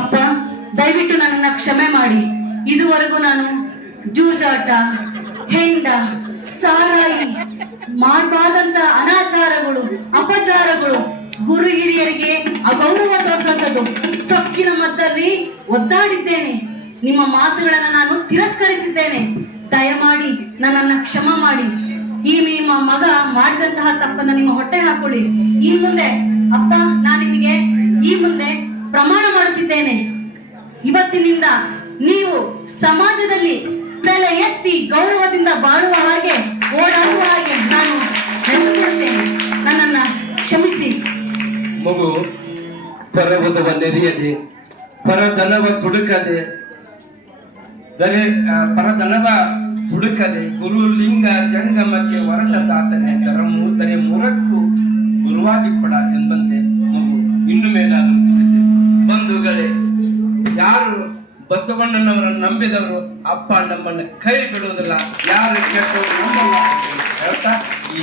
ಅಪ್ಪ, ದಯವಿಟ್ಟು ನನ್ನನ್ನು ಕ್ಷಮೆ ಮಾಡಿ. ಇದುವರೆಗೂ ನಾನು ಜೂಜಾಟ, ಹೆಂಡ, ಸಾರಾಯಿ, ಮಾಡಬಾರ್ದಂತ ಅನಾಚಾರಗಳು, ಅಪಚಾರಗಳು, ಗುರು ಹಿರಿಯರಿಗೆ ಅಗೌರವ ತೋರಿಸುವಂಥದ್ದು ಸೊಕ್ಕಿನ ಮಧ್ಯದಲ್ಲಿ ಒದ್ದಾಡಿದ್ದೇನೆ. ನಿಮ್ಮ ಮಾತುಗಳನ್ನು ನಾನು ತಿರಸ್ಕರಿಸಿದ್ದೇನೆ. ದಯಮಾಡಿ ನನ್ನನ್ನು ಕ್ಷಮ ಮಾಡಿ. ಈ ನಿಮ್ಮ ಮಗ ಮಾಡಿದಂತಹ ತಪ್ಪನ್ನು ನಿಮ್ಮ ಹೊಟ್ಟೆ ಹಾಕೊಳ್ಳಿ. ಇನ್ ಮುಂದೆ ಅಪ್ಪ, ನಾನು ನಿಮಗೆ ಈ ಮುಂದೆ ಪ್ರಮಾಣ ಮಾಡುತ್ತಿದ್ದೇನೆ. ಇವತ್ತಿನಿಂದ ನೀವು ಸಮಾಜದಲ್ಲಿ ತಲೆ ಎತ್ತಿ ಗೌರವದಿಂದ ಬಾಳುವ ಹಾಗೆ, ಓಡಾಡುವ ಹಾಗೆ ನಾನು ನಡೆದುಕೊಳ್ತೇನೆ. ನನ್ನನ್ನು ಕ್ಷಮಿಸಿ. ಮಗು ಪರವದವ ನೆರೆಯದೆ, ಪರಧನವ ತುಡುಕದೆ, ಪರಧನವ ತುಡುಕದೆ, ಗುರು ಲಿಂಗ ಜಂಗಮಕ್ಕೆ ವರಸದಾತನೆ ಧರ್ಮೂತನೆ ಮುರಕ್ಕೂ ಗುರುವಾಗಿ ಕೊಡ ಎಂಬಂತೆ ಮಗು ಇನ್ನು ಮೇಲಾದರೂ ಸುಳಿದೆ. ಬಂಧುಗಳೇ, ಯಾರು ಬಸವಣ್ಣನವರನ್ನು ನಂಬಿದವರು ಅಪ್ಪ ನಮ್ಮನ್ನು ಕೈ ಬಿಡುವುದಿಲ್ಲ, ಯಾರು ಕೆಟ್ಟವರು ನಮ್ಮಲ್ಲ ಹೇಳ್ತಾ ಈ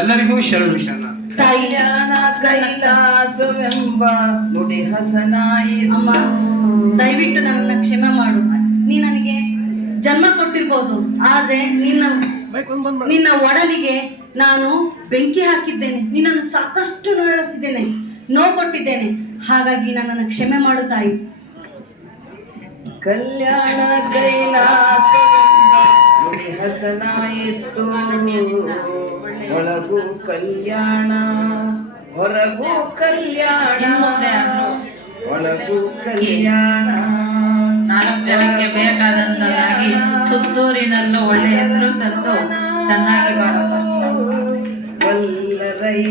ಎಲ್ಲರಿಗೂ ಶರಣು ಶರಣ. ಕಲ್ಯಾಣ ಕೈಲಾಸವೆಂಬ ನುಡಿ ಹಸನಾಯಿತು. ಅಮ್ಮ, ದಯವಿಟ್ಟು ನನ್ನನ್ನು ಕ್ಷಮೆ ಮಾಡು. ನೀ ನನಗೆ ಜನ್ಮ ಕೊಟ್ಟಿರ್ಬೋದು, ಆದ್ರೆ ನಿನ್ನ ಒಡಲಿಗೆ ನಾನು ಬೆಂಕಿ ಹಾಕಿದ್ದೇನೆ. ನಿನ್ನನ್ನು ಸಾಕಷ್ಟು ನೋಡಿಸಿದ್ದೇನೆ, ನೋವು ಕೊಟ್ಟಿದ್ದೇನೆ. ಹಾಗಾಗಿ ನನ್ನನ್ನು ಕ್ಷಮೆ ಮಾಡು ತಾಯಿ. ಕಲ್ಯಾಣ ಕೈಲಾಸವೆಂಬ ನುಡಿ ಹಸನಾಯಿತು. ಒಳಗೂ ಕಲ್ಯಾಣ ಹೊರಗೂ ಕಲ್ಯಾಣ, ಒಳಗೂ ಕಲ್ಯಾಣ. 4 ಜನಕ್ಕೆ ಬೇಕಾದಂತಾಗಿ ಸುತ್ತೂರಿನಲ್ಲೂ ಒಳ್ಳೆ ಹೆಸರು ತಂದು ಚೆನ್ನಾಗಿ ಬಾಳಪ್ಪ. ವಲ್ಲರೈ